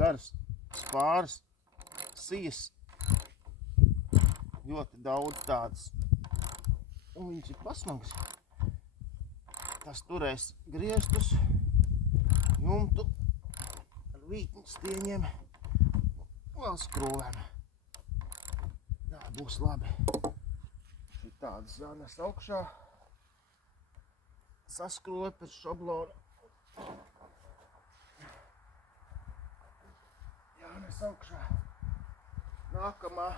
garas spāras, sijas, ļoti daudz tādas. Un viņš ir pasmags. Tas turēs griestus, jumtu ar vītņu stieņiem, vēl skrūvēm. Tā būs labi. Šī tāda zanas augšā. Saskrūve pēc šablona. Jānes augšā. Nākamā